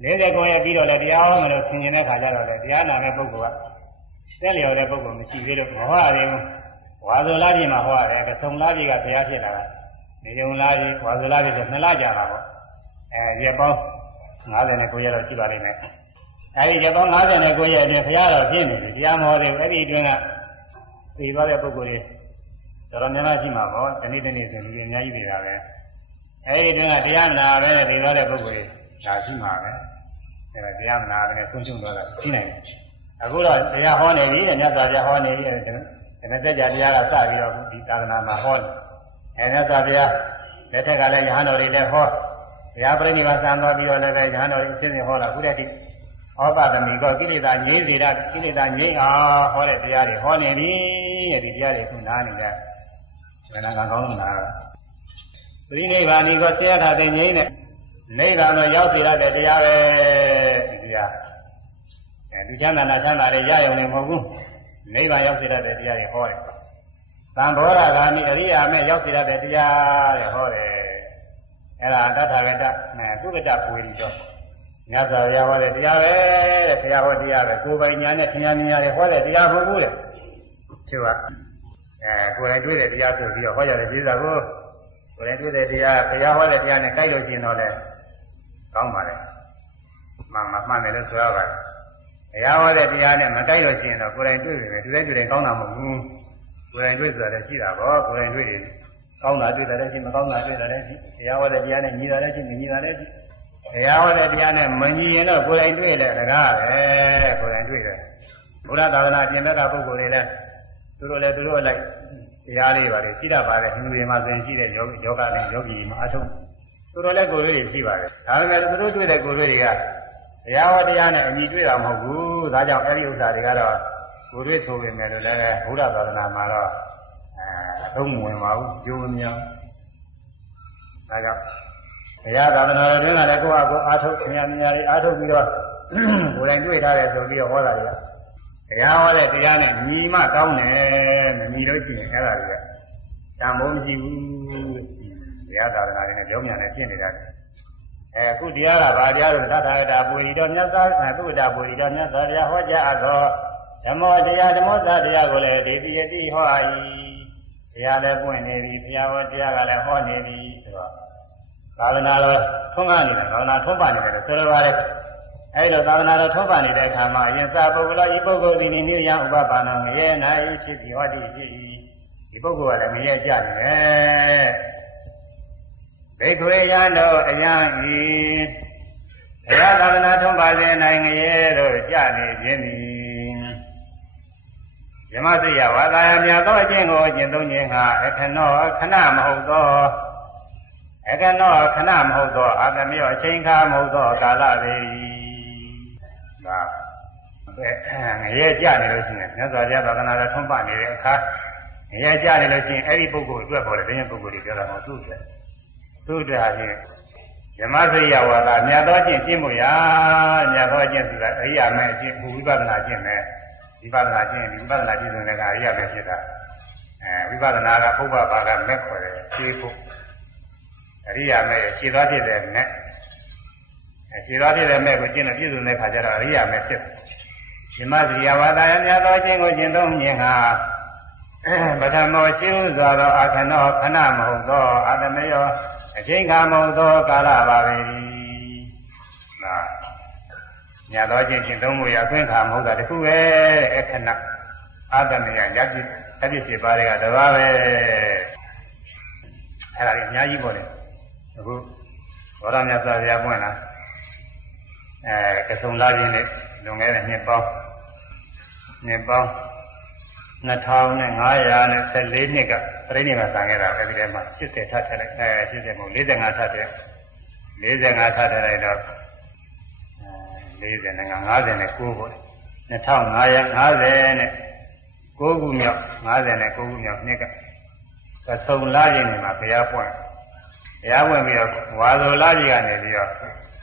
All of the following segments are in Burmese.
49ရက်ပြီးတော့လည်းတရားဟောမယ်လို့ဆင်ញင်တဲ့ခါကျတော့လေတရားနာမဲ့ပုဂ္ဂိုလ်ကတက်လျော်တဲ့ပုဂ္ဂိုလ်မရှိသေးလို့မဟောရသေးဘူးဝါဇုလာပြည်မှာဟောရတယ်ကဆုံလာပြည်ကဘုရားဖြစ်လာတာနေုံလာပြည်ဝါဇုလာပြည်ဆိုနှစ်လကြာတာပေါ့အဲရက်ပေါင်း59ရက်တော့ရှိပါလိမ့်မယ်အဲဒီရက်ပေါင်း59ရက်အတွင်းဘုရားတော်ဖြစ်နေပြီတရားမဟောသေးဘူးအဲ့ဒီအတွင်းကသိသွားတဲ့ပုဂ္ဂိုလ်တွေတော်တော်များများရှိမှာပေါ့ဒီနေ့ဒီနေ့ဆိုလူတွေအများကြီးနေတာပဲအဲဒီအတွင်းကတရားနာပဲနဲ့သိသွားတဲ့ပုဂ္ဂိုလ်တွေ ဒါရှိမှာပဲအဲဒါတရားမနာပဲနဲ့ဆုံးရှုံးသွားတာရှိနိုင်တယ်အခုတော့တရားဟောနေပြီတဲ့မြတ်စွာဘုရားဟောနေပြီတဲ့ဒါနဲ့စัจ जा တရားကစပြီးတော့ဒီသာသနာမှာဟောတယ်အဲမြတ်စွာဘုရားလက်ထက်ကလည်းယဟန်တော်တွေလည်းဟောဘုရားပြိဋိဘာသံသွားပြီးတော့လည်းပဲယဟန်တော်တွေအစဉ်စဉ်ဟောတာခုတည်းကဩပသမီကောကိလေသာငြိမ်းစေတာကိလေသာငြိမ်းအောင်ဟောတဲ့တရားတွေဟောနေပြီတဲ့ဒီတရားတွေခုနားနေတဲ့ဘယ်နာကကောင်းလို့နားတာပရိနိဗ္ဗာန်ဤကိုဆရာထားတဲ့ငြိမ်းတဲ့ နိဗ္ဗာန်တော့ရောက်စေရတဲ့တရားပဲဒီတရားအဲလူချမ်းသာနာချမ်းသာတွေရရုံနဲ့မဟုတ်ဘူးနိဗ္ဗာန်ရောက်စေရတဲ့တရားတွေဟောတယ်သံဘောရဂာမိအရိယာမဲ့ရောက်စေရတဲ့တရားတွေဟောတယ်အဲ့ဒါတထာဂတနဲ့သုကတပွေရီတော့မြတ်စွာဘုရားဟောတဲ့တရားပဲတဲ့တရားဟောတရားပဲကိုယ်ပိုင်ညာနဲ့ထင်ရမြင်ရတယ်ဟောတဲ့တရားမဟုတ်ဘူးတဲ့သူကအဲကိုယ်တိုင်တွေ့တဲ့တရားဆိုပြီးတော့ဟောကြတယ်ပြည်သာကိုကိုယ်တိုင်တွေ့တဲ့တရားဘုရားဟောတဲ့တရားနဲ့ကြိုက်လို့ရှိရင်တော့လေ ကောင်းပါလေမှန်မှမှန်တယ်လို့ဆိုရပါတယ်ဘုရားဟောတဲ့တရားနဲ့မကြိုက်လို့ရှိရင်တော့ကိုယ်တိုင်တွေ့ပြီပဲသူလည်းတွေ့တယ်ကောင်းတာမဟုတ်ဘူးကိုယ်တိုင်တွေ့ဆိုတာလည်းရှိတာပေါ့ကိုယ်တိုင်တွေ့တယ်ကောင်းတာတွေ့တယ်လည်းရှိမကောင်းတာတွေ့တယ်လည်းရှိဘုရားဟောတဲ့တရားနဲ့ညီတာလည်းရှိမညီတာလည်းရှိဘုရားဟောတဲ့တရားနဲ့မညီရင်တော့ကိုယ်တိုင်တွေ့တယ်တကားပဲကိုယ်တိုင်တွေ့တယ်ဘုရားသာသနာပြင်မဲ့ကပုဂ္ဂိုလ်တွေလည်းသူတို့လည်းသူတို့လိုက်တရားလေးပါလေရှိတတ်ပါတယ်ဟိန္ဒူတွေမှာသင်ရှိတဲ့ယောယောဂနဲ့ယောဂီတွေမှာအထုံး သူတို့လည်းကိုယ်လေးတွေရှိပါတယ်ဒါပေမဲ့သူတို့တွေ့တဲ့ကိုယ်လေးတွေကတရားဟောတရားနဲ့အညီတွေ့တာမဟုတ်ဘူးဒါကြောင့်အဲ့ဒီဥစ္စာတွေကတော့ကိုယ်တွေ့ဆိုပေမဲ့လို့လည်းဘုရားသာသနာမှာတော့အဲအထုံးမဝင်ပါဘူးကျိုးမမြောင်ဒါကြောင့်ဘုရားသာသနာတော်တွင်ကလည်းကိုယ့်အကိုအာထုတ်ခင်ဗျာမြညာတွေအာထုတ်ပြီးတော့ကိုယ်တိုင်တွေ့ထားတယ်ဆိုပြီးတော့ဟောတာတွေကတရားဟောတဲ့တရားနဲ့ညီမကောင်းတယ်မညီလို့ရှိရင်အဲ့ဒါတွေကတန်ဖိုးမရှိဘူး တရားသာသနာတွေနဲ့ကြောင်းမြန်နဲ့ဖြစ်နေတာအဲအခုတရားကဘာတရားလို့သတ္တရတာပွေရီတော်မြတ်စွာသုဒ္ဓပွေရီတော်မြတ်စွာဘုရားဟောကြားအပ်သောဓမ္မောတရားဓမ္မောသတရားကိုလည်းဒေတိယတိဟော၏တရားလည်းပွင့်နေပြီဘုရားဟောတရားကလည်းဟောနေပြီဆိုတော့သာသနာတော်ထွန်းကားနေတယ်သာသနာထွန်းပါနေတယ်ဆိုလိုပါတယ်အဲလိုသာသနာတော်ထွန်းပါနေတဲ့အခါမှာအရင်စာပုဂ္ဂိုလ်ဤပုဂ္ဂိုလ်ဒီနိနိယံဥပပါဏံငရဲ၌ဖြစ်ပြီးဟောတိဖြစ်၏ဒီပုဂ္ဂိုလ်ကလည်းငရဲကြနေတယ် ဘေခွေယံတို့အယံဤဘုရားသာသနာထွန်းပါစေနိုင်ငရဲတို့ကြနေခြင်းသည်ယမသိယဝါသာယမြတ်သောအကျင့်ကိုအကျင့်သုံးခြင်းဟာအခနောခဏမဟုတ်သောအခနောခဏမဟုတ်သောအာသမေယအချိန်ခါမဟုတ်သောကာလပေ။ဒါငရဲကြနေလို့ရှိရင်မြတ်စွာဘုရားသာသနာတော်ထွန်းပနေတဲ့အခါငရဲကြနေလို့ရှိရင်အဲ့ဒီပုဂ္ဂိုလ်အတွက်ပေါ်တယ်တင်းပုဂ္ဂိုလ်တွေပြောတာမဟုတ်သူ့အတွက် သူ့အတွက်ဟာဖြင့်ယမစိယဝါဒမြတ်သောကျင့်ကျင့်မှုရာမြတ်သောကျင့်ဆိုတာအရိယာမဲ့အကျင့်ဝိပဿနာကျင့်မယ်ဝိပဿနာကျင့်ဒီဝိပဿနာကျင့်ဆိုတဲ့ကအရိယာမဲ့ဖြစ်တာအဲဝိပဿနာကပုဗ္ဗဘာကမဲ့ခေါ်တယ်ရှင်းဖို့အရိယာမဲ့ရှင်းသွားဖြစ်တဲ့မဲ့အဲရှင်းသွားဖြစ်တဲ့မဲ့ကိုကျင့်လို့ပြည့်စုံတဲ့ခါကျတော့အရိယာမဲ့ဖြစ်တယ်ယမစိယဝါဒယမြတ်သောကျင့်ကိုကျင့်သုံးခြင်းဟာပထမောရှင်းဥစွာသောအာခဏောခဏမဟုတ်သောအာတမယော အချိန်ခါမဟုတ်သောကာလပါပဲ။နာညသောချင်းချင်းသုံးမှုရအခွင့်ခါမဟုတ်တာတခုပဲအခဏအာတမယယတိအပြည့်ဖြစ်ပါတဲ့ကတပါးပဲ။အဲ့ဒါကြီးအများကြီးပေါ့လေ။အခုဘောရမြတ်စွာဘုရားပွင့်လာအဲကဆုံလာခြင်းနဲ့လွန်ခဲ့တဲ့နှစ်ပေါင်းနှစ်ပေါင်း2514နှစ်က ပြိဋိမာဆံခဲ့တာအဲဒီထဲမှာ80ထပ်ထည့်လိုက်အဲ80မဟုတ်45ထပ်ထည့်45ထပ်ထည့်လိုက်တော့40နဲ့59ပေါ့2550နဲ့9ခုမြောက်50နဲ့9ခုမြောက်နှစ်ကသဆုံလာခြင်းနေမှာဘုရားပွင့်ဘုရားပွင့်ပြီးတော့ဝါသောလာကြီးကနေပြီးတော့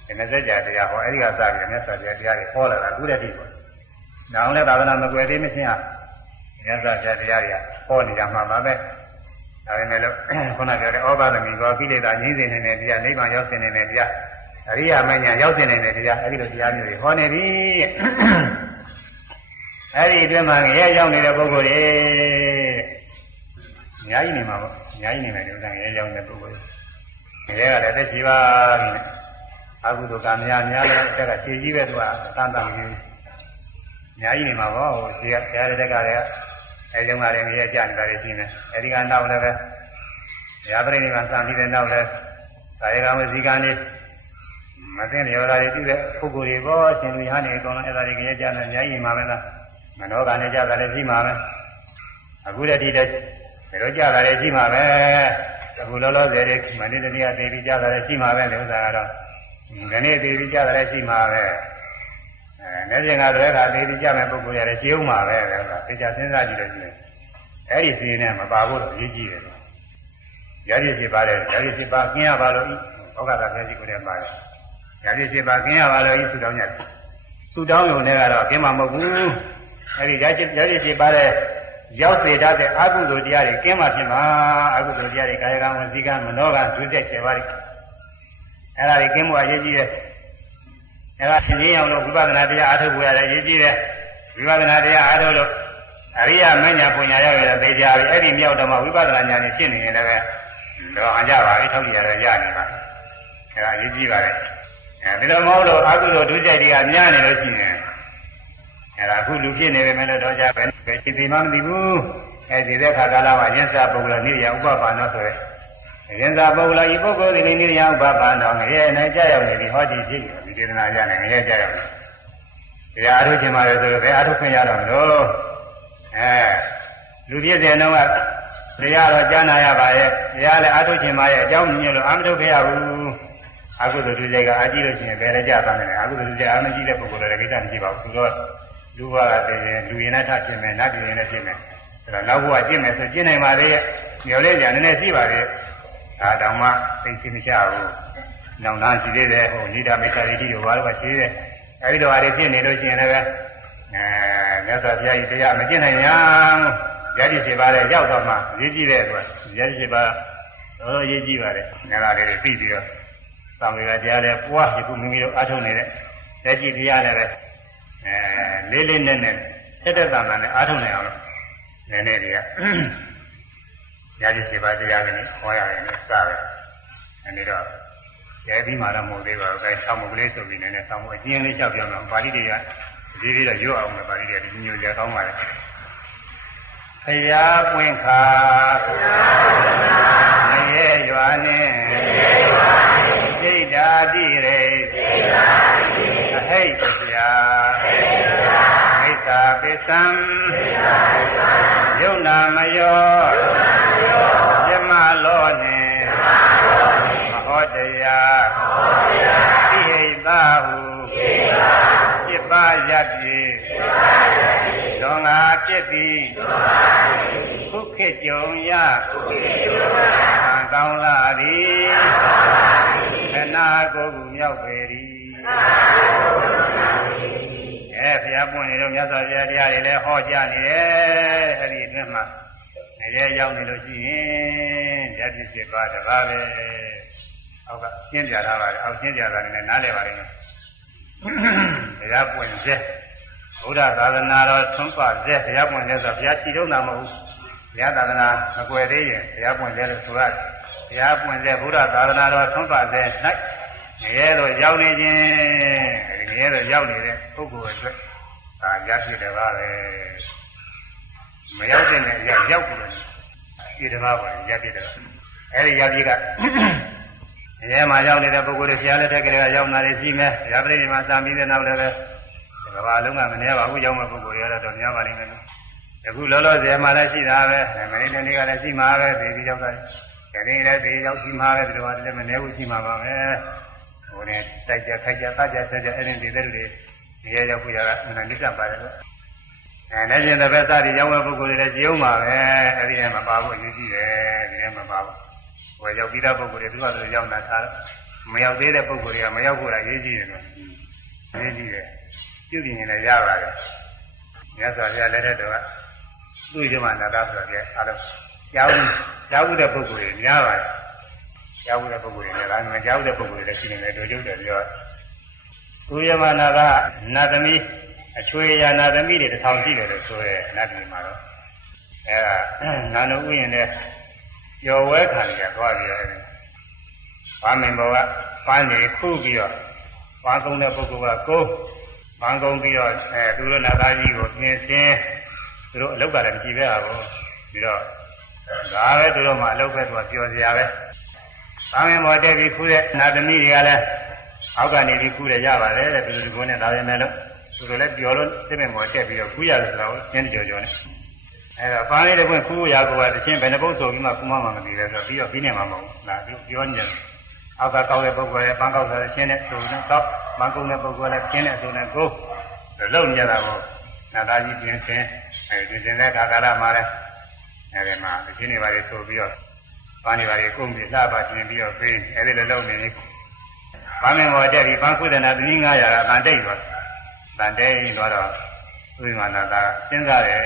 ဒီနေ့စကြတရားဟောအဲဒီကစပြီးမြတ်စွာဘုရားတရားတွေဟောလာတာအခုတည်းဒီပေါ့။နောင်လည်းသာသနာမကွယ်သေးမချင်းဟာမြတ်စွာဘုရားတရားတွေဟောနေကြမှာပါပဲ။ ဒါပေမဲ့လို့ခုနပြောတဲ့ဩဘာသမီကောကိလေသာငြိမ့်စေနေတဲ့တရားနိဗ္ဗာန်ရောက်စေနေတဲ့တရားအရိယာမညာရောက်တဲ့နေတဲ့တရားအဲ့ဒီလိုတရားမျိုးတွေဟောနေပြီအဲ့ဒီအတွင်းမှာရဲရောက်နေတဲ့ပုဂ္ဂိုလ်တွေအများကြီးနေမှာပေါ့အများကြီးနေမယ်ဒီဥစ္စာရဲရောက်နေတဲ့ပုဂ္ဂိုလ်တွေရဲကလည်းတက်ရှိပါပြီအကုသိုလ်ကများများလည်းတက်ကခြေကြီးပဲသူကတန်တန်ကြီးအများကြီးနေမှာပေါ့ဟိုခြေကဘုရားတက်ကလည်း အဲကြောင့်ကလည်းရဲကြနေတာတွေရှိနေအဲဒီကနောက်လည်းပဲဘုရားပြိဋိဘံစံပြီးတဲ့နောက်လည်းသာယကဝစီကံနေမသိလျော်တာတွေပြုတဲ့ပုဂ္ဂိုလ်တွေပေါ့ရှင်လူရဟန်းတွေအကုန်လုံးအဲ့ဒါတွေကရဲကြတယ်အများကြီးမှာပဲလားမနောကနဲ့ကြတာလည်းရှိမှာပဲအခုတည်းဒီတည်းဒါတော့ကြတာလည်းရှိမှာပဲအခုလောလောဆယ်လေးမနေ့တနေ့ကသေပြီးကြတာလည်းရှိမှာပဲလေဥစ္စာကတော့ဒီနေ့သေပြီးကြတာလည်းရှိမှာပဲ အဲနေ့ပြင်ကတော့အခါသေပြီးကြမဲ့ပုဂ္ဂိုလ်တွေလည်းရှိအောင်မှာပဲလေဥစ္စာသိကြစဉ်းစားကြည့်လို့ရှိရင်အဲ့ဒီစီနဲ့မပါဖို့တော့ရည်ကြည့်တယ်ရည်ဖြစ်ပါလေရည်ဖြစ်ပါကျင်းရပါလို့ဘောဂတာဖျက်စီကိုလည်းပါတယ်ရည်ဖြစ်ပါကျင်းရပါလို့ဤသူတောင်းညဆူတောင်းရုံနဲ့ကတော့ကျင်းမှာမဟုတ်ဘူးအဲဒီရည်ရည်ဖြစ်ပါတဲ့ရောက်စေတတ်တဲ့အကုသိုလ်တရားတွေကင်းမှဖြစ်မှာအကုသိုလ်တရားတွေကာယကံဝစီကံမနောကံဒုတက်7ပါးတွေအဲ့ဒါတွေကင်းမှုအရေးကြီးတယ် အဲ့ဒါသင်ရအောင်လို့ဝိပဿနာတရားအားထုတ်ဖို့ရတယ်အရေးကြီးတယ်ဝိပဿနာတရားအားထုတ်လို့အရိယာမဉ္ဇဏ်ပညာရောက်ရတဲ့သေချာပြီအဲ့ဒီမြောက်တော့မှဝိပဿနာဉာဏ်ကြီးဖြစ်နေရင်လည်းတော့အကြပါပြီထောက်ကြရတယ်ရနေပါအဲ့ဒါအရေးကြီးပါတယ်အဲဒီလိုမဟုတ်လို့အကုသိုလ်ဒုတက်တွေကများနေလို့ရှိရင်အဲ့ဒါအခုလူဖြစ်နေပေမဲ့တော့ကြပဲပဲဒီဒီမှမသိဘူးအဲဒီတဲ့ခါကာလမှာရင်းစားပုဂ္ဂိုလ်နိရိယဥပပါဏောဆိုရယ် ရင်းစားပုဂ္ဂိုလ်ဤပုဂ္ဂိုလ်ဒီနိရိယဥပပါဏောငရဲနဲ့ကြာရောက်နေပြီဟောဒီဖြစ်ဒီဒေသနာကြနေငရဲကြာရောက်နေတရားအထုတ်ခြင်းပါလေဆိုတော့ဘယ်အထုတ်ခွင့်ရတော့မလို့အဲလူပြည့်တဲ့နှောင်းကတရားတော့ကြားနာရပါရဲ့တရားလည်းအထုတ်ခြင်းပါရဲ့အကြောင်းညွှန်လို့အမထုတ်ခဲ့ရဘူးအကုသိုလ်သူစိတ်ကအကြည့်လို့ရှိရင်ဘယ်ရကြပါနဲ့အကုသိုလ်သူစိတ်အာမကြည့်တဲ့ပုဂ္ဂိုလ်လည်းကိစ္စမရှိပါဘူးသူတော့လူဘကတည်းကလူရင်နဲ့ထဖြစ်မယ်နတ်ပြည်ရင်နဲ့ဖြစ်မယ်အဲဒါနောက်ဘဝကျင့်မယ်ဆိုကျင့်နိုင်ပါလေညော်လေးကြနည်းနည်းရှိပါလေ ဒါတောင်မှသိသိမချဘူးနောင်နာရှိသေးတယ်ဟိုနိဒာမိစ္ဆာရိတိတို့ဘာလို့ကရှိသေးတယ်အဲဒီတော့အားဖြစ်နေလို့ရှိရင်လည်းအဲမြတ်စွာဘုရားကြီးတရားမကျင့်နိုင်ရရည်ရှိပါလေရောက်တော့မှရေးကြည့်တဲ့အတွက်ရည်ရှိပါတော့ရေးကြည့်ပါလေငါလာလေးတွေပြီးပြီးတော့သံဃာတရားတွေပွားယခုမိမိတို့အထုတ်နေတဲ့လက်ကြည့်တရားလည်းပဲအဲလေးလေးနက်နက်ထက်တဲ့တန်တန်နဲ့အားထုတ်နိုင်အောင်လို့နည်းနည်းတွေက ရာဇရှိပါတရားကနေဟောရတယ်နဲ့စတယ်အဲဒီတော့ရဲပြီးမှတော့မဟုတ်သေးပါဘူးအဲဆောင်းမကလေးဆိုပြီးနည်းနည်းဆောင်းမအကျဉ်းလေးလျှောက်ပြောင်းတော့ပါဠိတွေကဒီဒီတော့ရွတ်အောင်ပဲပါဠိတွေကဒီညိုကြကောင်းပါလေဖရာပွင့်ခါဖရာပွင့်ခါငရဲရွာနဲ့ငရဲရွာနဲ့ဣဒ္ဓာတိရေဣဒ္ဓာတိအဟိတ်ပြာမိစ္ဆာပစ္စံယုံနာမယောယမ လောနှင့်မဟောတရားဣဟိတာဟုပြစ်ပါရပြေဒေါငါပြစ်သည်ခုခေတ်ကြုံရခံကောင်းလာသည်ခဏကိုယ်ကူမြောက်ပေသည်အဲဘုရားပွင့်နေတော့မြတ်စွာဘုရားတရားတွေလည်းဟောကြားနေတယ်အဲ့ဒီအတွင်းမှာ အရေးရောက်နေလို့ရှိရင်ဓာတ်ဖြစ်ပါတပါးပဲအောက်ကရှင်းပြထားပါတယ်အောက်ရှင်းပြတာလည်းနားလည်ပါလိမ့်မယ်ဘုရားပွင့်စေဘုရားသာသနာတော်သွန်ပါစေဘုရားပွင့်စေဆိုဘုရားချီတုံးတာမဟုတ်ဘူးဘုရားသာသနာမကွယ်သေးရင်ဘုရားပွင့်စေလို့ဆိုရတယ်ဘုရားပွင့်စေဘုရားသာသနာတော်သွန်ပါစေ၌ငရဲတော့ရောက်နေခြင်းငရဲတော့ရောက်နေတဲ့ပုဂ္ဂိုလ်အတွက်ဒါရဖြစ်တယ်ပါပဲ မရောက်တဲ့အရာရောက်ပြီးတော့ဒီဓမ္မပါရဖြစ်တယ်အဲ့ဒီရဖြစ်ကအရဲမှာရောက်နေတဲ့ပုဂ္ဂိုလ်တွေဘုရားလက်ထက်ကလေးကရောက်လာတယ်ရှိမယ်ဘုရားပြိဋိမှာစံပြီးတဲ့နောက်လည်းပဲကဘာလုံးကမနေပါဘူးရောက်မဲ့ပုဂ္ဂိုလ်တွေကတော့များပါလိမ့်မယ်နော်အခုလောလောဆယ်မှာလည်းရှိတာပဲမင်းတို့တွေကလည်းရှိမှာပဲသေပြီးရောက်တာဒီနေ့လည်းသေရောက်ရှိမှာပဲဒီလိုပါလည်းမနေဘူးရှိမှာပါပဲဟိုနဲ့တိုက်ကြခိုက်ကြပတ်ကြဆက်ကြအဲ့ဒီဒီတဲ့တွေဒီရရောက်ပြရတာအမှန်တရားပါတယ်လို့ အဲနဲ့ပြင်တဲ့ဘက်စားဒီရောက်မဲ့ပုဂ္ဂိုလ်တွေလည်းကြုံပါပဲအဲ့ဒီမှာပါဖို့အရေးကြီးတယ်ဒီမှာပါဖို့ဟိုရောက်ပြီးတဲ့ပုဂ္ဂိုလ်တွေသူကသူရောက်လာတာမရောက်သေးတဲ့ပုဂ္ဂိုလ်တွေကမရောက်ဖို့လည်းအရေးကြီးတယ်လို့အရေးကြီးတယ်ပြုပြင်ရင်လည်းရပါတယ်မြတ်စွာဘုရားလက်ထက်တော်ကသူ့ဒီမှာနာတာဆိုတဲ့အားလုံးကြောင်းကြောင်းတဲ့ပုဂ္ဂိုလ်တွေများပါတယ်ကြားဘူးတဲ့ပုဂ္ဂိုလ်တွေနဲ့ဒါမှမကြားဘူးတဲ့ပုဂ္ဂိုလ်တွေလည်းရှိနေတယ်တို့ကျုပ်တယ်ပြောသူယမနာကနာသမီး အချွေရနာသမီးတွေတစ်ထောင်ရှိတယ်လို့ဆိုရဲနတ်ပြည်မှာတော့အဲဒါနာနုဥယျာဉ်နဲ့ပျော်ဝဲခံရသွားပြီးတော့ဘာမင်ဘောကပန်းနေခုပြီးတော့ပန်းကုန်းတဲ့ပုဂ္ဂိုလ်ကကိုယ်ပန်းကုန်းပြီးတော့အဲသူတို့နာသားကြီးကိုသင်ဆင်းသူတို့အလုတ်ကလည်းမကြည့်ပဲဟာကိုပြီးတော့ဒါပဲသူတို့မှအလုတ်ပဲသူကပျော်စရာပဲဘာမင်ဘောတက်ပြီးခုတဲ့နာသမီးတွေကလည်းအောက်ကနေပြီးခုတဲ့ရပါတယ်တဲ့သူတို့ဒီကုန်းနဲ့ဒါပဲမဲ့လို့ သူတို့လည်းပျော်လို့သိမဲ့မောတက်ပြီးတော့ခုရတယ်ဆိုတော့ကျင်းကြော်ကြော်နဲ့အဲတော့ပန်းလေးတစ်ပွင့်ခူးရကောတချင်းဘယ်နှပုတ်ဆိုပြီးမှခူးမှမှမသိပဲဆိုတော့ပြီးတော့ပြီးနေမှာမဟုတ်ဘူးလားသူပြောနေတယ်အောက်ကကောက်တဲ့ပုဂ္ဂိုလ်ရဲ့ပန်းကောက်တဲ့ချင်းနဲ့ဆိုနေတော့မန်ကုန်းတဲ့ပုဂ္ဂိုလ်လည်းချင်းနဲ့ဆိုနေကိုလုံနေကြတာကိုနာသားကြီးပြင်ဆင်အဲဒီပြင်ဆင်တဲ့အခါကာလမှာလည်းအဲဒီမှာအချင်းတွေပါလေဆိုပြီးတော့ပန်းတွေပါလေကုန်ပြီးလှပါတင်ပြီးတော့ပေးအဲဒီလိုလုံနေပြီဘာမင်းမောတက်ပြီးပန်းခုဒနာသမီး900ကတန်တိတ်သွား တန်တိတ်သွားတော့ဝိမာနသာစဉ်းစားတယ်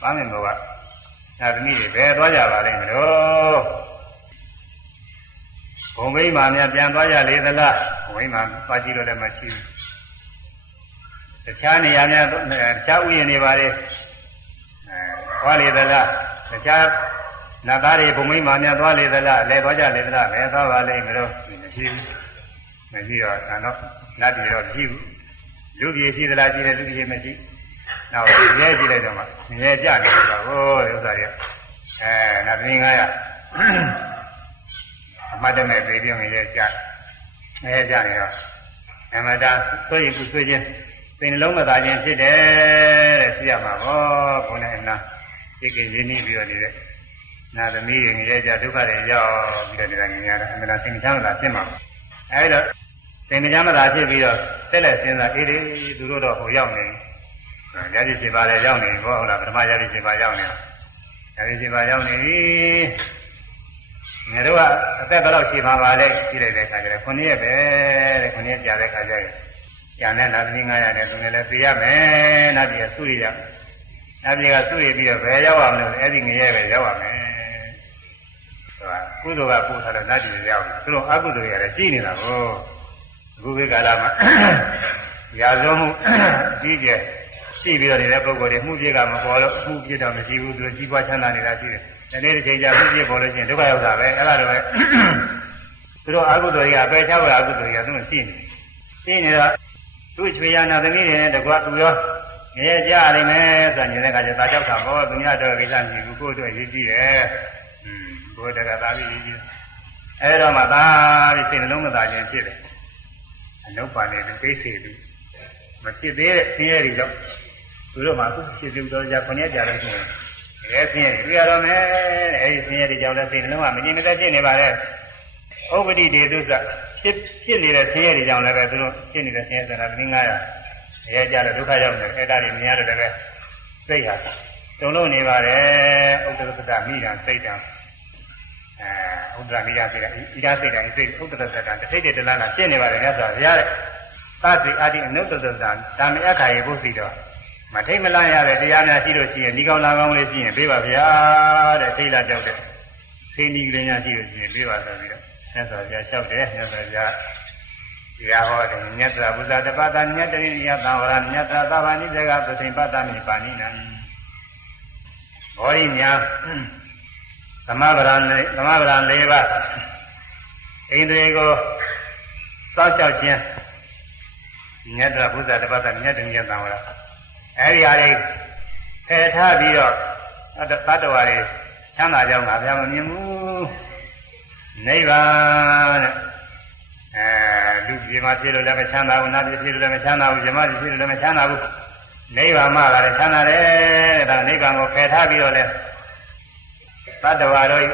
ဘာမင်းမောကနာသမီးတွေဘယ်သွားကြပါလိမ့်မလို့ဘုံမိမာများပြန်သွားကြလေသလားဘုံမိမာသွားကြည့်လို့လည်းမရှိဘူးတခြားနေရာများတခြားဥယျာဉ်တွေပါလေအဲသွားလေသလားတခြားနတ်သားတွေဘုံမိမာများသွားလေသလားလဲသွားကြလေသလားဘယ်သွားပါလိမ့်မလို့မရှိဘူးမရှိတော့ဒါတော့နတ်တွေတော့မရှိဘူး လူကြီးရှိသလားရှိတယ်လူကြီးမရှိနောက်ရဲကြည့်လိုက်တော့မှရဲကြနေတော့ဟိုဥစ္စာတွေအဲနတ်သမီး900အမှတ်တမဲ့ပြေးပြုံးနေကြအဲကြနေတော့အမတာဆိုရင်ကုဆွေးခြင်းစိတ်နှလုံးမသာခြင်းဖြစ်တယ်တဲ့ရှိရမှာပေါ့ဘုန်းနဲ့အနာသိကိရင်းနှီးပြီးတော့နေတဲ့နာသမီးတွေငရဲကြဒုက္ခတွေရောက်ပြီးတော့နေတာငရဲတာအမတာစိတ်ချမ်းသာဖြစ်မှာအဲဒီတော့ စိတ်ချမ်းသာဖြစ်ပြီးတော့တက်လက်စဉ်းစားအေးလေသူတို့တော့ဟိုရောက်နေရည်ရှိပါလေရောက်နေဘောဟုတ်လားပထမရည်ရှိပါရောက်နေတာရည်ရှိပါရောက်နေပြီငါတို့ကအသက်ဘယ်လောက်ရှိပါပါလဲကြည့်လိုက်တဲ့အခါကျတော့ခုနှစ်ရက်ပဲတဲ့ခုနှစ်ရက်ကြာတဲ့အခါကျရင်ကျန်တဲ့နာသမီး900နဲ့သူလည်းသိရမယ်နာပြည်ကစုရရနာပြည်ကစုရပြီးတော့ဘယ်ရောက်အောင်လဲအဲ့ဒီငရဲပဲရောက်ရမယ်ဆိုတာကုသိုလ်ကပို့ထားလို့နာပြည်ရောက်တယ်သူတို့အကုသိုလ်တွေကလည်းရှိနေတာကို အခုခေတ်ကာလမှာရာဇဝမှုအကြီးကျယ်ရှိပြီးတော့နေတဲ့ပုဂ္ဂိုလ်တွေမှုပြစ်ကမပေါ်လို့မှုပြစ်တော့မရှိဘူးသူကြီးပွားချမ်းသာနေတာရှိတယ်ဒီနေ့တစ်ချိန်ကြာမှုပြစ်ပေါ်လို့ရှိရင်ဒုက္ခရောက်တာပဲအဲ့ဒါလိုပဲသူတို့အကုသိုလ်တွေကအပေချောက်ရအကုသိုလ်တွေကသူတို့ရှိနေရှိနေတော့သူ့ချွေရနာသမီးတွေနဲ့တကွာသူရောငရဲကြရလိမ့်မယ်ဆိုနေတဲ့အခါကျသာကြောက်တာဘောသူများတော့ကိစ္စမရှိဘူးကိုယ့်အတွက်ရည်ကြည့်တယ်อืมကိုယ်တကသာပြီးရည်ကြည့်အဲတော့မှသာပြီးစိတ်နှလုံးမသာခြင်းဖြစ်တယ် အနုပါနေကိစ္စတွေမဖြစ်သေးတဲ့ဆင်းရဲတွေကြောင့်သူတို့မှအခုဖြစ်ပြီးတော့ကြာခொနည်းကြာလို့ရှိရင်ရဲဆင်းရဲတွေတွေ့ရတော့မယ်တဲ့အဲဒီဆင်းရဲတွေကြောင့်လည်းစိတ်နှလုံးကမငြိမ်မသက်ဖြစ်နေပါလေဥပ္ပတိတေသုစဖြစ်ဖြစ်နေတဲ့ဆင်းရဲတွေကြောင့်လည်းပဲသူတို့ဖြစ်နေတဲ့ဆင်းရဲဆိုတာသမီး900ရဲကြလို့ဒုက္ခရောက်နေအဲ့ဒါတွေမြင်ရတယ်လည်းပဲစိတ်ဟာတုံလို့နေပါတယ်ဥဒ္ဒရတ္တမိတာစိတ်တံ အဲဥဒ္ဒရမိတာစိတ်တံဣဒာစိတ်တံစိတ်ဥဒ္ဒရတ္တတစ်ထိတ်တည်းလန်းကဖြစ်နေပါတယ်မြတ်စွာဘုရားတဲ့သတိအာတိအနုတ္တတ္တဒါမေအခါရေဘုသိတော်မထိတ်မလန့်ရတဲ့တရားများရှိလို့ရှိရင်ဒီကောင်းလာကောင်းလေးရှိရင်ပေးပါဗျာတဲ့ထိတ်လာကြောက်တဲ့သိနီကလေးများရှိလို့ရှိရင်ပေးပါဆိုပြီးတော့မြတ်စွာဘုရားလျှောက်တယ်မြတ်စွာဘုရားတရားဟောတယ်မြတ်စွာဘုရားတပတ်တာမြတ်တရိယသံဝရမြတ်စွာသဗ္ဗနိစေကသတိပတ္တမိပါဏိနံဘောရိညာ သမဗရံသမဗရံ၄ပါးဣန္ဒြေကိုစောက်လျှောက်ခြင်းမြတ်စွာဘုရားတပတ်တာမြတ်တရိယသံဝရအဲဒီဟာလေးဖယ်ထားပြီးတော့တတ္တဝါတွေချမ်းသာကြောင်းငါဘုရားမမြင်ဘူးနိဗ္ဗာန်တဲ့အဲလူပြည်မှာဖြစ်လို့လည်းမချမ်းသာဘူးနတ်ပြည်ဖြစ်လို့လည်းမချမ်းသာဘူးဇမပြည်ဖြစ်လို့လည်းမချမ်းသာဘူးနိဗ္ဗာန်မှာလည်းချမ်းသာတယ်တဲ့ဒါနိဗ္ဗာန်ကိုဖယ်ထားပြီးတော့လဲ တတ္တဝါတို့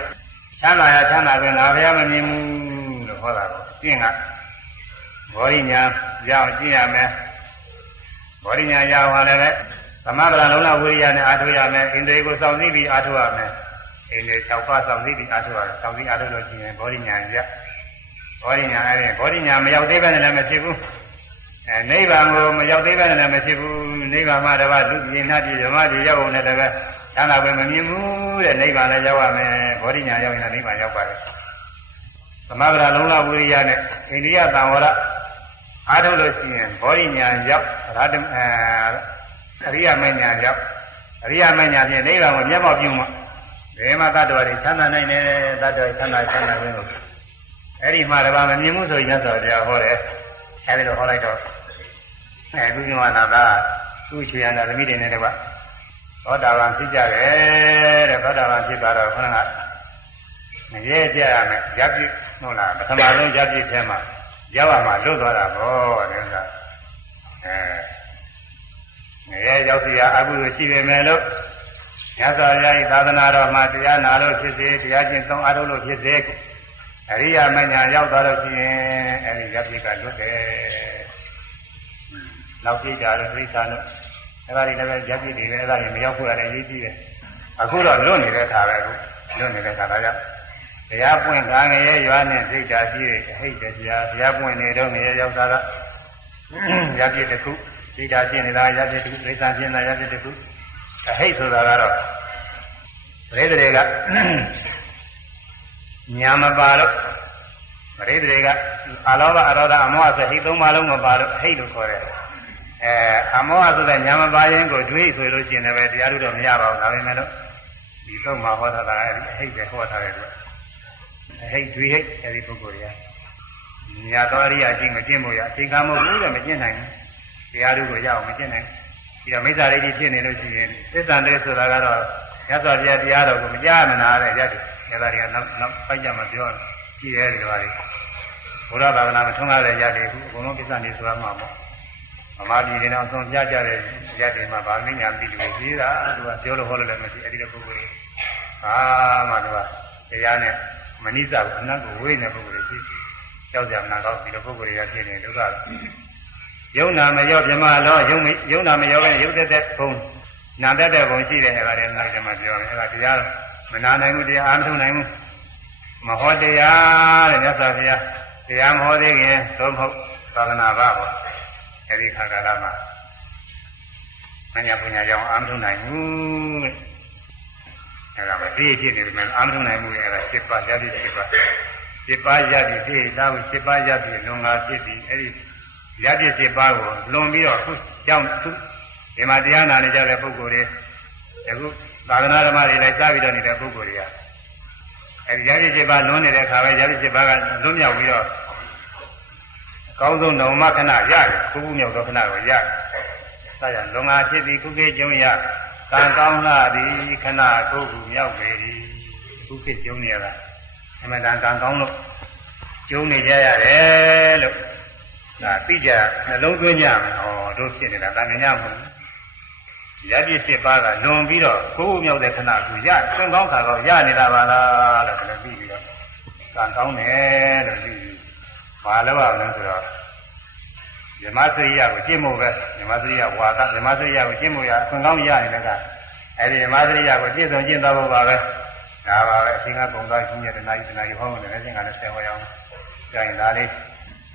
ချမ်းသာရချမ်းသာခွင့်ငါဘုရားမမြင်ဘူးလို့ဟောတာကိုအကျင့်ကဘောရိညာရောက်ကျင့်ရမယ်ဘောရိညာရောက်ဟာလည်းပဲသမဗလာလုံးလဝိရိယနဲ့အာထုရမယ်ဣန္ဒြေကိုစောင့်သိပြီးအာထုရမယ်ဣန္ဒြေ6ပါးစောင့်သိပြီးအာထုရတယ်စောင့်သိအာထုလို့ရှိရင်ဘောရိညာရဘောရိညာအဲ့ဒီဘောရိညာမရောက်သေးပဲနဲ့လည်းမဖြစ်ဘူးအဲနိဗ္ဗာန်ကိုမရောက်သေးပဲနဲ့လည်းမဖြစ်ဘူးနိဗ္ဗာန်မှာတပါးလူပြည်နှတ်ပြည်ဓမ္မပြည်ရောက်အောင်လည်းတကယ် ချမ်းသာပဲမမြင်ဘူးတဲ့နိဗ္ဗာန်လည်းရောက်ရမယ်ဘောရိညာရောက်ရင်နိဗ္ဗာန်ရောက်ပါတယ်သမဂရလုံးလဝိရိယနဲ့အိန္ဒိယသံဝရအားထုတ်လို့ရှိရင်ဘောဓိညာရောက်ရာထအဲအရိယမညာရောက်အရိယမညာဖြင့်နိဗ္ဗာန်ကိုမျက်မှောက်ပြုမှဘယ်မှာတတ္တဝါတွေချမ်းသာနိုင်တယ်တတ္တဝါချမ်းသာချမ်းသာခြင်းကိုအဲ့ဒီမှာတပါမမြင်မှုဆိုရင်ဆိုတော့ဟောတယ်အဲဒီလိုဟောလိုက်တော့အဲသူညဝနာကသူ့ချွေရနာသမီးတွေနဲ့တကွ သောတာပန်ဖြစ်ကြတယ်တဲ့သောတာပန်ဖြစ်သွားတော့ခဏကငရဲကြရမယ်ရပ်ပြဟုတ်လားပထမဆုံးရပ်ပြထဲမှာရောက်ရမှာလွတ်သွားတာပေါ့တဲ့ဥစ္စာအဲငရဲရောက်စီရအကုသိုလ်ရှိပေမဲ့လို့မြတ်စွာဘုရား၏သာသနာတော်မှာတရားနာလို့ဖြစ်စေတရားကျင့်သုံးအားထုတ်လို့ဖြစ်စေအရိယာမညာရောက်သွားလို့ရှိရင်အဲဒီရပ်ပြကလွတ်တယ်နောက်ပြကြလို့သိက္ခာလို့ အဲ့ဒါတွေလည်းရပ်ပြတွေပဲအဲ့ဒါတွေမရောက်ဖို့လည်းရေးကြည့်တယ်အခုတော့လွတ်နေတဲ့ခါပဲအခုလွတ်နေတဲ့ခါတော့ကြောင့်တရားပွင့်ခံငရဲရွာနဲ့သိတာကြည့်ဟိတ်တယ်ဆရာတရားပွင့်နေတော့ငရဲရောက်တာကရပ်ပြတစ်ခုသိတာရှင်းနေတာရပ်ပြတစ်ခုသိက္ခာရှင်းတာရပ်ပြတစ်ခုအဟိတ်ဆိုတာကတော့ပရိသေတွေကညာမပါလို့ပရိသေတွေကအလောဘအရောဒအမောဟဆိုဟိတ်သုံးပါလုံးမပါလို့ဟိတ်လို့ခေါ်တယ် အဲအမောဟဆိုတဲ့ညာမပါရင်ကိုတွေးဆိုလို့ရှိရင်လည်းတရားတို့တော့မရပါဘူးဒါပေမဲ့လို့ဒီတော့မှာဟောတာကအဲဒီအဟိတ်ပဲဟောထားတယ်လို့အဟိတ်တွေးဟိတ်အဲဒီပုဂ္ဂိုလ်တွေကညာတော်ရိယာရှိမကျင့်ဖို့ရအချိန်ကမဟုတ်ဘူးတဲ့မကျင့်နိုင်ဘူးတရားတို့ကိုရအောင်မကျင့်နိုင်ဘူးပြီးတော့မိစ္ဆာရိတိဖြစ်နေလို့ရှိရင်သစ္စာတဲ့ဆိုတာကတော့ရသော်ပြတရားတော်ကိုမကြားမနာတဲ့ရတယ်။ဒါတွေကနောက်နောက်ပိုက်ကြမှာပြောကြည့်ရဲတယ်ပါလေ။ဘုရားဘာဝနာမထုံးကားတဲ့ရတယ်ခုအကုန်လုံးပစ္စံနေဆိုတာမှပေါ့။ ဗမာပြည်တွေတော့ဆုံးပြကြတဲ့ရတယ်မှာဗာမင်းညာပြည်တွေကြီးတာသူကပြောလို့ဟောလို့လည်းမရှိအဲ့ဒီလိုပုဂ္ဂိုလ်တွေ။အာမှသူကတရားနဲ့မနိစ္စဘူးအနတ်ကိုဝိနေတဲ့ပုဂ္ဂိုလ်တွေရှိကြောက်ကြမနာတော့ဒီလိုပုဂ္ဂိုလ်တွေကဖြစ်နေဒုက္ခယုံနာမရောပြမလောယုံယုံနာမရောပဲယုတ်တဲ့တဲ့ဘုံနာတတ်တဲ့ဘုံရှိတယ်အဲ့ဒါလည်းနောက်ကျမှပြောမယ်အဲ့ဒါတရားမနာနိုင်ဘူးတရားအားမထုတ်နိုင်ဘူးမဟောတရားတဲ့မြတ်စွာဘုရားတရားမဟောသေးခင်သို့မဟုတ်သာသနာ့ဘာပေါ့ အဲ့ဒီခါကာလမှာမညာပညာကြောင့်အားမထုတ်နိုင်ဘူးတဲ့အဲ့ဒါပဲဒီဖြစ်နေတယ်မယ်အားမထုတ်နိုင်ဘူးအဲ့ဒါ7ပါးရပြီ7ပါး7ပါးရပြီဖြစ်တာကို7ပါးရပြီလွန်ငါဖြစ်ပြီအဲ့ဒီရပြီ7ပါးကိုလွန်ပြီးတော့သူ့ကြောင့်သူဒီမှာတရားနာနေကြတဲ့ပုဂ္ဂိုလ်တွေအခုသာသနာဓမ္မတွေလိုက်စားပြီးတော့နေတဲ့ပုဂ္ဂိုလ်တွေကအဲဒီရပြီ7ပါးလွန်နေတဲ့အခါပဲရပြီ7ပါးကလွန်မြောက်ပြီးတော့ အကောင်းဆုံးဓမ္မခဏရတယ်ခုခုမြောက်သောခဏကိုရတယ်။ဒါကြောင့်လွန်ငါဖြစ်ပြီးခုခေတ်ကျုံရကံကောင်းလာသည်ခဏခုခုမြောက်ပေသည်ခုခေတ်ကျုံနေရတာအမှန်တန်ကံကောင်းလို့ကျုံနေကြရတယ်လို့ဒါသိကြနှလုံးသွင်းကြမယ်။ဩတို့ဖြစ်နေတာတန်မြတ်မဟုတ်ဘူး။ရပြည့်စစ်ပါးကလွန်ပြီးတော့ကိုယ်မြောက်တဲ့ခဏကူရသင်ကောင်းခါကောင်းရနေတာပါလားလို့လည်းပြီးပြီးတော့ကံကောင်းတယ်လို့ပြီး ပြီးဘာလို့ပါလဲဆိုတော့ဓမ္မစရိယကိုကျင့်ဖို့ပဲဓမ္မစရိယဝါဒဓမ္မစရိယကိုကျင့်ဖို့ရအခွင့်ကောင်းရနေတဲ့ကအဲဒီဓမ္မစရိယကိုကျင့်ဆုံးကျင့်သွားဖို့ပါပဲဒါပါပဲအရှင်ကပုံသားရှင်ရဲ့တနာကြီးတနာကြီးဟောမယ်လည်းရှင်ကလည်းဆယ်ဝရအောင်ကြရင်ဒါလေး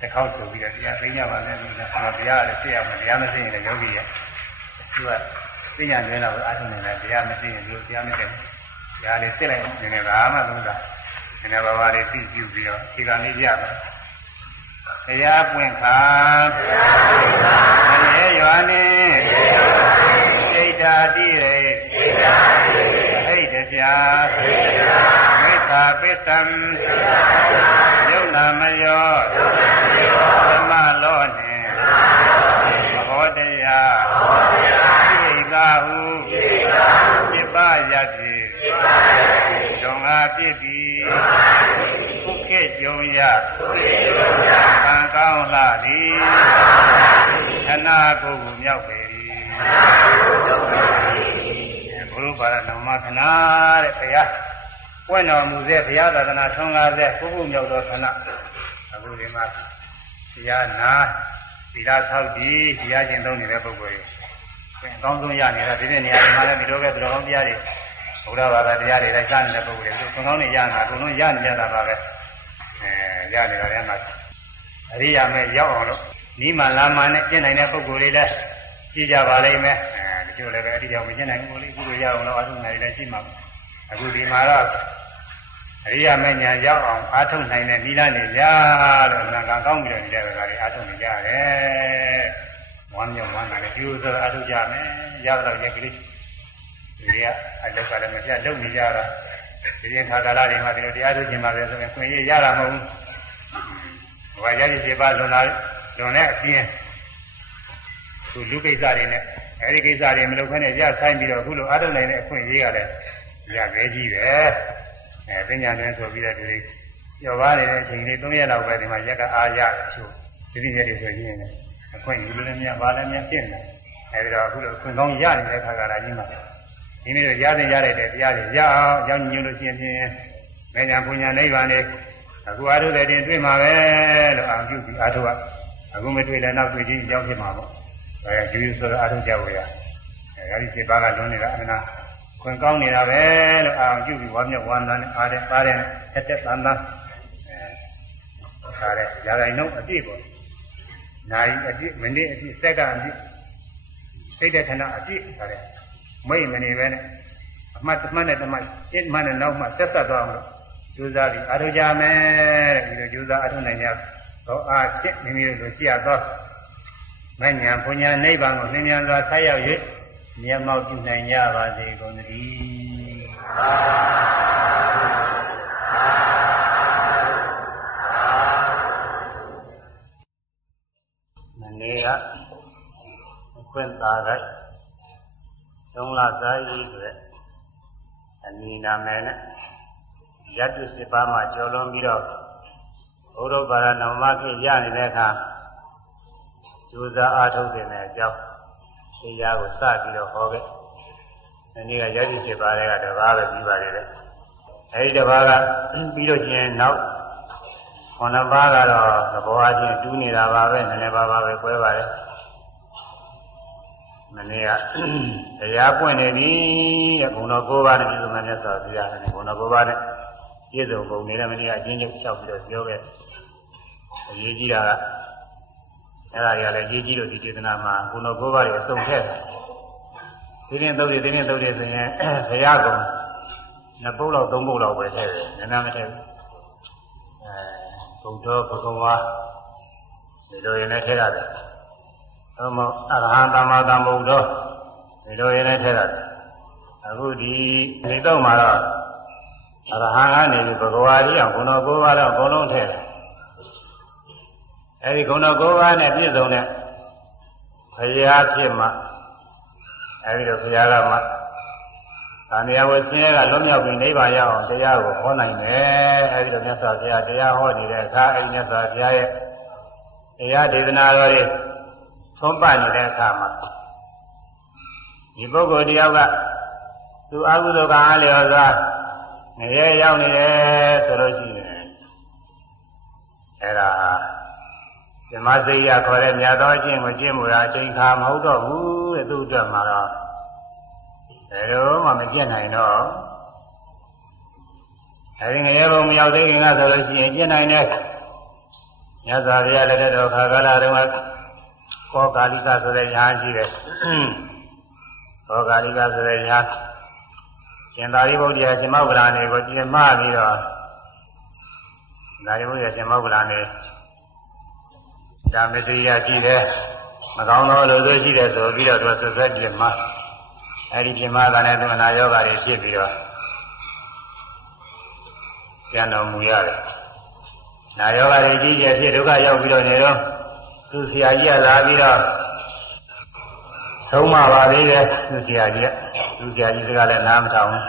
တစ်ခေါက်ဆိုပြီးတော့တရားသိညပါနဲ့ဒီကတရားလည်းသိရမယ်တရားမသိရင်လည်းယောဂီရဲ့သူကသိညာတွင်တော့အားထုတ်နေတယ်တရားမသိရင်ဒီလိုတရားမသိဘူးတရားလေးသိလိုက်နေနေဘာမှသုံးတာနည်းနည်းပါးပါးလေးသိကြည့်ပြီးတော့ဒီကနေ့ရမယ် တရားပွင့်ခါတရားပွင့်ခါမရေရွာနေစိတ်ဓာတိရေစိတ်ဓာတိဟိတ်တရားဟိတ်တရားမိစ္ဆာပိတံယုံနာမယောယုံနာမယောသမလောနှင့်မဟောတရားမဟောတရားဣကာဟုဣကာဟုပြပယတိပြပယတိဒုံငါပြစ်သည်ဒုံငါပြစ်သည်ခုခေတ်ကြုံရခုခေတ်ကြုံရ ကံကောင်းလှသည်ခဏကိုယ်ကိုမြောက်ပေသည်ဘုရားပါရဓမ္မခဏတဲ့ဘုရားပွင့်တော်မူတဲ့ဘုရားသာသနာထွန်းကားတဲ့ပုဂ္ဂိုလ်မြောက်သောခဏအခုဒီမှာဘုရားနာသီလဆောက်တည်ဘုရားရှင်သုံးနေတဲ့ပုဂ္ဂိုလ်တွေအကောင်းဆုံးရနေတာဒီနေ့နေရာဒီမှာလည်းဒီလိုပဲသူတော်ကောင်းတရားတွေဘုရားဘာသာတရားတွေလိုက်စားနေတဲ့ပုဂ္ဂိုလ်တွေသူကောင်းနေရတာအကုန်လုံးရနေကြတာပါပဲအဲရနေတာလည်းမှ အရိယာမဲ့ရောက်အောင်လို့နီးမှလာမှနဲ့ကျင့်နိုင်တဲ့ပုဂ္ဂိုလ်တွေလည်းကြည့်ကြပါလိမ့်မယ်အဲဒီလိုလည်းပဲအရိယာမကျင့်နိုင်ဘူးလေအခုလိုရအောင်လို့အထုံးနေလည်းရှိမှာအခုဒီမှာတော့အအရိယာမဉ္ဇဉ်ရောက်အောင်အားထုတ်နိုင်တဲ့နိလနေရလို့အမှန်ကန်ကောင်းပြီးတော့နေတဲ့ကလေးအားထုတ်နေကြတယ်။ဝမ်းမြောက်ဝမ်းသာနဲ့ဒီလိုဆိုအားထုတ်ကြမယ်။ရတော့ရက်ကလေးဒီကအလောက်ကလည်းမပြတ်လုပ်နေကြတာဒီရင်ခါကာလတွေမှာဒီလိုတရားထုတ်ခြင်းပါပဲဆိုရင်ခွင့်ရရတာမဟုတ်ဘူး။ ဘာကြရည်စေပါလွန်လာလွန်တဲ့အပြင်းသူလူကိစ္စတွေနဲ့အဲဒီကိစ္စတွေမလုပ်ခနဲ့ရဆိုင်ပြီးတော့အခုလိုအားထုတ်နိုင်တဲ့အခွင့်အရေးကလည်းရခဲ့ကြီးပဲ။အဲပညာတွင်ဆိုပြီးတော့ဒီလိုကျော်ပါနေတဲ့အချိန်လေး၃ရက်လောက်ပဲဒီမှာရက်ကအားရတယ်အချို့ဒီဒီရက်တွေဆိုရင်အခွင့်ယူလို့လည်းမြတ်ပါလည်းမြတ်ပြင့်တယ်အဲဒီတော့အခုလိုအခွင့်ကောင်းရနေတဲ့ခါကလာကြီးမှာဒီနေ့တော့ရတဲ့ရတဲ့တရားတွေရအောင်ရောက်ညွှန်လို့ရှိရင်ဖြင့်မညာပူညာနိဗ္ဗာန်နဲ့ အခုအားထုတ်တဲ့တင်တွေ့မှာပဲလို့အာပြုပြီးအားထုတ်ရအခုမတွေ့လည်းနောက်တွေ့ချင်းရောက်ဖြစ်မှာပေါ့အဲယူယူဆိုတော့အားထုတ်ကြဖို့ရအဲဒီစိတ်ပါကလွန်နေတာအမှန်ခွင့်ကောင်းနေတာပဲလို့အာပြုပြီးဝါမြောက်ဝမ်းသာနဲ့အားတဲ့ပါတဲ့တက်တက်တန်တန်အဲဒါလည်းຢာတိုင်းလုံးအပြည့်ပေါ့နိုင်အပြည့်မိနစ်အပြည့်စက္ကန့်အပြည့်စိတ်တဲ့ခဏအပြည့်ဒါလည်းမိတ်မနေပဲနဲ့အမှတ်တစ်မှတ်နဲ့တစ်မှတ်ရှင်းမှတ်နဲ့နောက်မှဆက်သက်သွားအောင်လို့ ကြိုးစားပြီးအားထုတ်ကြမယ်တဲ့ဒီလိုကြိုးစားအားထုတ်နိုင်ကြတော့အားရှင်းမိမိတို့လိုရှိရသောမဉ္ဇဉ်ဘုံညာနိဗ္ဗာန်ကိုလင်းမြန်စွာဆက်ရောက်၍မျက်မှောက်ပြုနိုင်ကြပါစေကုန်သတည်းမနေ့ကအခွင့်သာကသုံးလသာကြီးဆိုတဲ့အမည်နာမည်နဲ့ ရတ္တုစစ်ပါးမှာကျော်လွန်ပြီးတော့ဘုရုပါရဏမဖြစ်ရနေတဲ့အခါကြိုးစားအားထုတ်တဲ့အကြောင်းတရားကိုစပြီးတော့ဟောခဲ့။ဒီနေ့ကရတ္တုစစ်ပါးတွေကတပါးပဲပြီးပါလေတဲ့။အဲဒီတပါးကပြီးတော့ကျင်နောက်ခொနပါးကတော့သဘောအချင်းတူးနေတာပါပဲနည်းနည်းပါးပါပဲကွဲပါတယ်။မနေ့ကတရားပွင့်နေပြီတဲ့ဘုံတော်၉ပါးနဲ့ပြည့်စုံတဲ့မြတ်စွာဘုရားနဲ့ဘုံတော်၉ပါးနဲ့ ပြည့်စုံပုံနေတဲ့မနေ့ကအချင်းချင်းလျှောက်ပြီးတော့ပြောခဲ့အရေးကြီးတာကအဲ့ဒါတွေကလည်းရေးကြီးလို့ဒီဒေသနာမှာဘုံတော်၉ပါးတွေအစုံထည့်တယ်ဒီနေ့သုတ်တွေဒီနေ့သုတ်တွေဆိုရင်ဘုရားကုံနှစ်ပုတ်လောက်သုံးပုတ်လောက်ပဲထည့်တယ်နည်းနည်းမထည့်ဘူးအဲဘုဒ္ဓဘဂဝါဒီလိုရင်လည်းထည့်ရတယ်သို့မဟုတ်အရဟံသမ္မာသမ္ဗုဒ္ဓဒီလိုရင်လည်းထည့်ရတယ်အခုဒီဒီတော့မှာတော့ အရဟံကနေပြီးဘဂဝါကြီးအောင်ဘုံတော်၉ပါးတော့အကုန်လုံးထည့်တယ်အဲဒီဂုဏတော်၉ပါးနဲ့ပြည့်စုံတဲ့ဘုရားဖြစ်မှအဲဒီတော့ဘုရားကမှသံဃာဝဆင်းရဲကလွတ်မြောက်ပြီးနိဗ္ဗာန်ရောက်အောင်တရားကိုဟောနိုင်တယ်အဲဒီတော့မြတ်စွာဘုရားတရားဟောနေတဲ့အခါအဲဒီမြတ်စွာဘုရားရဲ့တရားဒေသနာတော်တွေသုံးပနေတဲ့အခါမှာဒီပုဂ္ဂိုလ်တယောက်ကသူအကုသိုလ်ကအားလျော်စွာ ငရဲရောက်နေတယ်ဆိုလို့ရှိရင်အဲ့ဒါဓမ္မစိတ်ရခေါ်တဲ့မြတ်သောအကျင့်ကိုကျင့်မှုရာအချိန်ခါမဟုတ်တော့ဘူးတဲ့သူ့အတွက်မှာတော့ဘယ်လိုမှမကျင့်နိုင်တော့အဲဒီငရဲဘုံမရောက်သေးခင်ကဆိုလို့ရှိရင်ကျင့်နိုင်တဲ့မြတ်စွာဘုရားလက်ထက်တော်ခါကာလတုန်းကကောကာလိကဆိုတဲ့ညာရှိတယ်ကောကာလိကဆိုတဲ့ညာ ရှင်သာရိပုတ္တရာရှင်မောဂလန်တွေကိုကျင့်မှပြီးတော့သာရိပုတ္တရာရှင်မောဂလန်နေဒါမစ္စရိယရှိတယ်မကောင်းသောလူတို့ရှိတယ်ဆိုပြီးတော့သူဆွဆွဲပြင်းမှအဲဒီပြင်းမှကလည်းသူအနာယောဂတွေဖြစ်ပြီးတော့ပြန်တော်မူရတယ်နာယောဂတွေကြီးကျယ်ဖြစ်ဒုက္ခရောက်ပြီးတော့နေတော့သူဆရာကြီးကလာပြီးတော့ဆုံးမပါသေးတယ်သူဆရာကြီးက သူဆရာကြီးစကားလည်းနားမထောင်ဘူး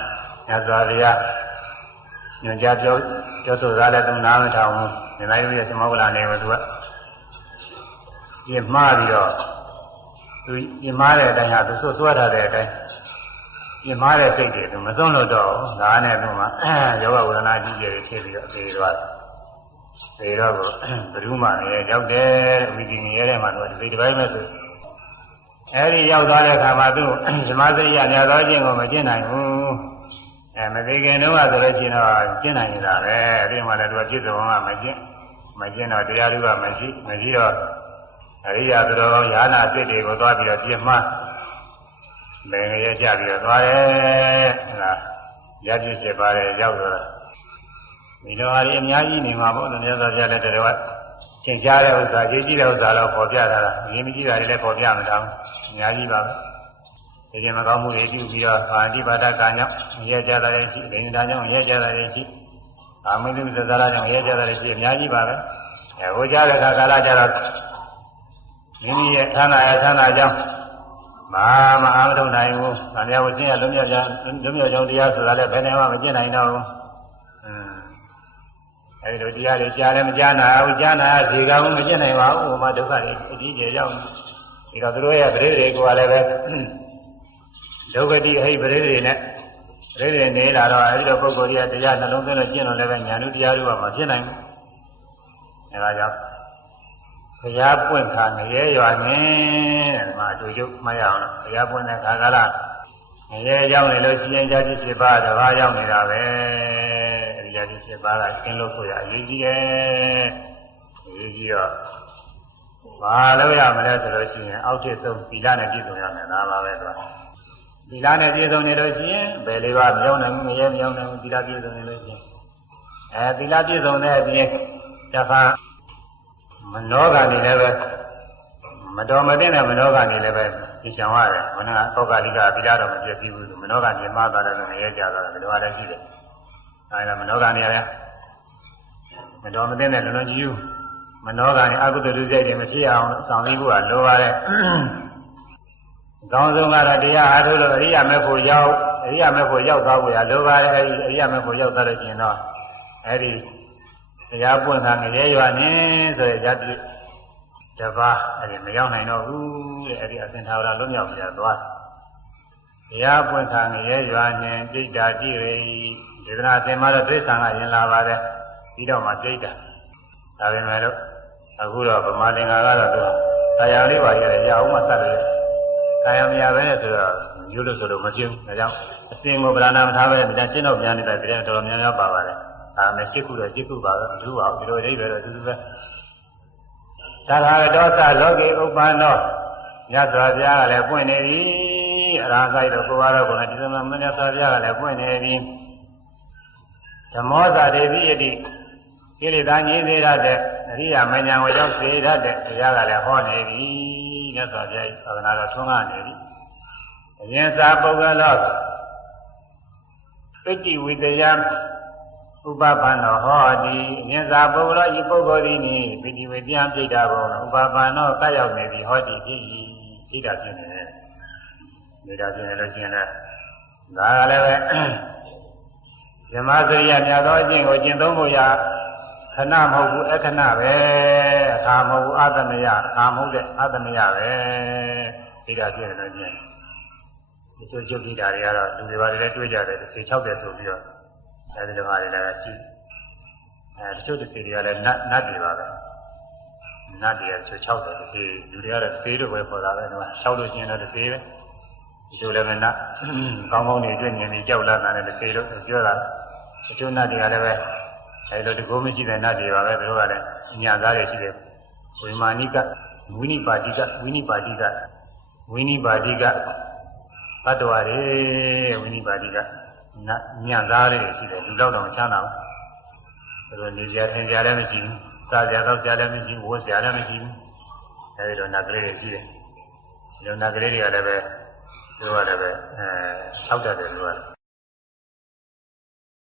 ညဇောရညွန်ကြားပြောပြောဆိုသားလည်းသူနားမထောင်ဘူးညီမတို့ရဲ့သမောကလာနေကသူကပြမှားပြီးတော့သူပြမှားတဲ့အတိုင်းဟာသူဆွဆွဲထားတဲ့အတိုင်းပြမှားတဲ့စိတ်တွေသူမစွန့်လို့တော့ဒါနဲ့သူမှယောဂဝေဒနာကြီးကြီးတွေဖြစ်ပြီးတော့အေးသွားတယ်ေတော့ကိုဘယ်သူမှလည်းရောက်တယ်ဝိသီနေရတဲ့မှာတော့ဒီတစ်ပိုင်းပဲဆို အဲဒီရောက်သွားတဲ့အခါမှာသူဇမစိတ်ရများသောခြင်းကိုမကျင့်နိုင်ဘူးအဲမသိခင်တော့ဆိုလို့ရှိရင်တော့ကျင့်နိုင်နေတာပဲအဲဒီမှာလည်းသူကပြည့်စုံမှမကျင့်မကျင့်တော့တရားလူကမရှိမရှိတော့အရိယာသူတော်ကောင်းယာနာစိတ်တွေကိုသွားပြီးတော့ပြင်းမှလင်ငယ်ရကြပြီးတော့သွားတယ်အဲဒါရပြည့်စစ်ပါတယ်ရောက်တော့ဒီလိုဟာဒီအများကြီးနေမှာပေါ့လို့မြတ်စွာဘုရားလည်းတော်တော်သင်ရှားတဲ့ဥစ္စာကြီးကြီးတဲ့ဥစ္စာတော့ပေါ်ပြတာလားငြင်းမကြည့်တာတွေလည်းပေါ်ပြမှာတောင်းအ များကြီးပါပဲဒီကျင်မကောင်းမှုတွေပြုပြီးတော့အာတိပါဒကံကြောင့်ရဲကြတာလည်းရှိဒိဋ္ဌာကြောင့်ရဲကြတာလည်းရှိအာမိတုသဇာရကြောင့်ရဲကြတာလည်းရှိအများကြီးပါပဲအဲဟိုကြားတဲ့အခါကာလကျတော့မိမိရဲ့ဌာနရဲ့ဌာနကြောင့်မမအားမထုတ်နိုင်ဘူး။ဗာမယဝဆင်းရလုံးမြောက်ကြလုံးမြောက်ကြောင့်တရားဆိုတာလည်းဘယ်နဲ့မှမကျင့်နိုင်တော့ဘူး။အင်းအဲဒီလိုတရားတွေကြားလည်းမကြားနာဘူးကြားနာဈေကမှမကျင့်နိုင်ပါဘူး။ဟိုမှာဒုက္ခတွေအကြီးကျယ်ရောက်နေ။ ဒီတော့သူတို့ရဲ့ပရိသေတွေကလည်းပဲဒုက္ခတိအဟိပရိသေနဲ့ပရိသေနေလာတော့အဲဒီလိုပုဂ္ဂိုလ်ကြီးကတရားနှလုံးသွင်းလို့ကျင့်လို့လည်းပဲဉာဏ်ဥတရားတွေကမဖြစ်နိုင်ဘူး။အဲဒါကြောင့်ဘုရားပွင့်ခါငရဲရွာနေတဲ့ဒီမှာအတူတူမှတ်ရအောင်ဘုရားပွင့်တဲ့ခါကလာငရဲရောက်နေလို့ရှိရင်ဇာတိ7ပါးတစ်ပါးရောက်နေတာပဲအဲဒီဇာတိ7ပါးကကျင်းလို့ဆိုရအရေးကြီးတယ်အရေးကြီးတော့ ဘာလို့ရမလဲဆိုလို့ရှိရင်အောက်ထစ်ဆုံးသီလနဲ့ပြည့်စုံရမယ်ဒါပါပဲဆိုသီလနဲ့ပြည့်စုံနေလို့ရှိရင်ဘယ်လေးပါးမရောက်နိုင်ဘူးငရဲမရောက်နိုင်ဘူးသီလပြည့်စုံနေလို့ရှိရင်အဲသီလပြည့်စုံတဲ့အပြင်တစ်ခါမနောကနေလည်းပဲမတော်မတင်တဲ့မနောကနေလည်းပဲဒီချောင်ရတယ်မနောကောက်ကလိကပိလာတော့မပြည့်စည်ဘူးမနောကနေမှားသွားတယ်လို့ငရဲကြသွားတယ်ဒီလိုလည်းရှိတယ်အဲဒါမနောကနေလည်းမတော်မတင်တဲ့လုံလုံကြီးယူ မနောကနေအကုသိုလ်တွေစိတ်တွေမဖြစ်အောင်ဆောင်ပြီးဖို့ကလိုပါတယ်ကောင်းဆုံးကတော့တရားအားထုတ်လို့အရိယာမေဖို့ရောက်အရိယာမေဖို့ရောက်သွားဖို့ရလိုပါတယ်အဲဒီအရိယာမေဖို့ရောက်သွားလို့ရှိရင်တော့အဲဒီတရားပွင့်တာငရဲရွာနေဆိုရရတိတပါးအဲ့ဒီမရောက်နိုင်တော့ဘူးတဲ့အဲ့ဒီအသင်္ထာဝရလွတ်မြောက်ပြသွားတရားပွင့်တာငရဲရွာနေပြိတ္တာကြည့်ရဒေသနာအသင်မှာတော့သိစ္ဆာကရင်လာပါတယ်ပြီးတော့မှပြိတ္တာဒါပေမဲ့လို့ အခုတော့ဗမာသင်္ဃာကတော့သူကာယလေးပါရတယ်ရအောင်မှဆက်တယ်ကာယမရပဲနဲ့ဆိုတော့ယူလို့ဆိုလို့မကျင်းဒါကြောင့်အသင်ကိုဗလာနာမထားပဲဒီတန်ရှင်းတော့ပြန်နေတာဒီတဲ့တော်တော်များများပါပါတယ်ဒါမဲ့ရှစ်ခုတော့ရှစ်ခုပါပဲမထူပါဘူးဒီလိုအိဗယ်တော့သူသူပဲသာသာဒေါသလောကေဥပ္ပန္နောမြတ်စွာဘုရားကလည်းပွင့်နေပြီအရာဂိုက်တော့ကိုယ်ကတော့ကိုယ်နဲ့ဒီလိုမှမြတ်စွာဘုရားကလည်းပွင့်နေပြီဓမ္မောသာဒေဝိယတိ ကိလေသာညင်းသေးရတဲ့အရိယာမဉ္ဇဉ်ဝရောက်စေရတဲ့ဘုရားကလည်းဟောနေပြီမြတ်စွာဘုရားသာသနာတော်ထွန်းကားနေပြီအရင်စာပုဂ္ဂလောပိဋိဝိတယဥပပန္နောဟောတိအမြင်စာပုဂ္ဂလောဤပုဂ္ဂိုလ်သည်နိပိဋိဝေပြန်ပြိတာဘုံဥပပန္နောကရောက်နေပြီဟောတိဖြစ်၏ဣဒ္ဓဖြစ်နေတယ်ဣဒ္ဓဖြစ်နေလို့ရှိရင်လည်းဒါကလည်းပဲဇမစရိယမြတ်သောအကျင့်ကိုကျင့်သုံးဖို့ရာ ခဏမဟုတ်ဘူးအခဏပဲအခါမဟုတ်ဘူးအသမယအခါမဟုတ်တဲ့အသမယပဲဣဒ္ဓဖြစ်နေလို့ရှိရင်ဒီချိုးချိုးပြတာတွေကတော့လူတွေပါလည်းတွေးကြတယ်သေ60တယ်ဆိုပြီးတော့အဲဒီလိုဟာတွေလည်းရှိအဲတချို့တစ်စီတွေကလည်းနတ်နတ်တွေပါပဲနတ်တွေကချို60တယ်တစ်စီလူတွေကတော့သေလို့ပဲပေါ်တာပဲတော့6လို့ရှိရင်တော့တစ်စီပဲတချို့လည်းပဲနတ်ကောင်းကောင်းနေတွေ့မြင်ပြီးကြောက်လာတာလည်းတစ်စီလို့ပြောတာတချို့နတ်တွေကလည်းပဲ အဲလိုတကူမရှိတဲ့နတ်တွေပါပဲသူတို့ကလည်းညသားတွေရှိတယ်ဝိမာနိကဝိနိပါတိကဝိနိပါတိကဝိနိပါတိကဘတ်တော်ရယ်ဝိနိပါတိကနတ်ညံသားလေးရှိတယ်လူတော့တော့ချမ်းသာဘူးဒါလိုနေကြသင်ကြလည်းမရှိဘူးစားကြတော့ကြလည်းမရှိဘူးဝတ်ကြလည်းမရှိဘူးအဲဒီလိုနတ်ကလေးတွေရှိတယ်ဒီလိုနတ်ကလေးတွေကလည်းပဲသူကလည်းပဲအဲ၆တက်တယ်လို့ရတယ်